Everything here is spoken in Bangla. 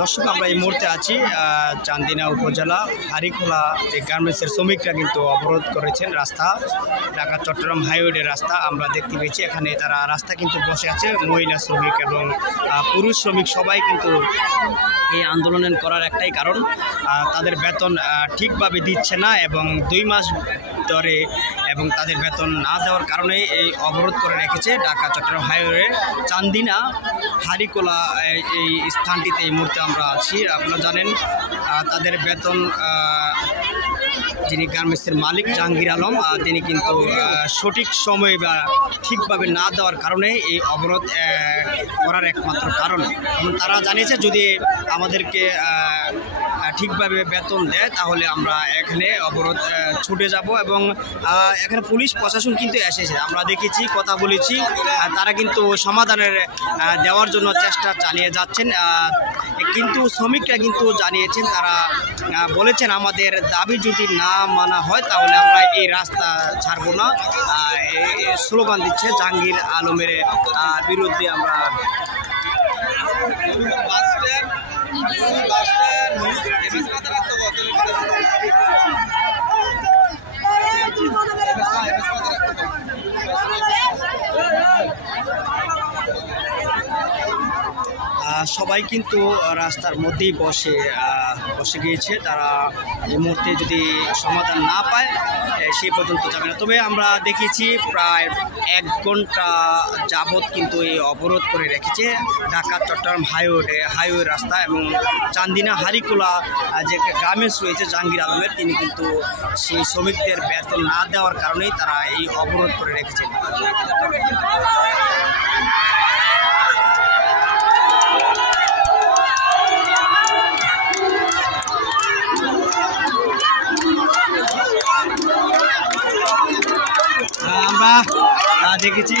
দর্শক আমরা এই মুহূর্তে আছি চান্দিনা উপজেলা হারিখোলা যে গার্মেন্টসের শ্রমিকরা কিন্তু অবরোধ করেছেন রাস্তা, ঢাকা চট্টগ্রাম হাইওয়ে রাস্তা। আমরা দেখতে পেয়েছি এখানে তারা রাস্তা কিন্তু বসে আছে, মহিলা শ্রমিক এবং পুরুষ শ্রমিক সবাই কিন্তু এই আন্দোলন করার একটাই কারণ, তাদের বেতন ঠিকভাবে দিচ্ছে না এবং 2 মাস ধরে এবং তাদের বেতন না দেওয়ার কারণে এই অবরোধ করে রেখেছে ঢাকা চট্টগ্রাম হাইওয়ে চান্দিনা হারিখোলা এই স্থানটিতে এই মুহূর্তে আমরা আছি। আপনারা জানেন তাদের বেতন যিনি গার্মেন্টসের মালিক জাহাঙ্গীর আলম, তিনি কিন্তু সঠিক সময়ে বা ঠিকভাবে না দেওয়ার কারণে এই অবরোধ করার একমাত্র কারণ। তারা জানিয়েছে যদি আমাদেরকে ঠিকভাবে বেতন দেয় তাহলে আমরা এখানে অবরোধ ছুটে যাব এবং এখানে পুলিশ প্রশাসন কিন্তু এসেছে, আমরা দেখেছি, কথা বলেছি, তারা কিন্তু সমাধানের দেওয়ার জন্য চেষ্টা চালিয়ে যাচ্ছেন। কিন্তু শ্রমিকরা কিন্তু জানিয়েছেন, তারা বলেছেন আমাদের দাবি যদি না মানা হয় তাহলে আমরা এই রাস্তা ছাড়বো না, স্লোগান দিচ্ছে জাহাঙ্গীর আলমের বিরুদ্ধে। আমরা সবাই কিন্তু রাস্তার মধ্যেই বসে গিয়েছে, তারা এই মুহূর্তে যদি সমাধান না পায় সেই পর্যন্ত যাবে না। তবে আমরা দেখেছি প্রায় 1 ঘন্টা যাবৎ কিন্তু এই অবরোধ করে রেখেছে ঢাকা চট্টগ্রাম হাইওয়ে রাস্তা এবং চান্দিনা হারিখোলা যে গার্মেন্টস রয়েছে জাহাঙ্গীর আলমের, তিনি কিন্তু সেই শ্রমিকদের বেতন না দেওয়ার কারণেই তারা এই অবরোধ করে রেখেছে। আমরা দেখেছি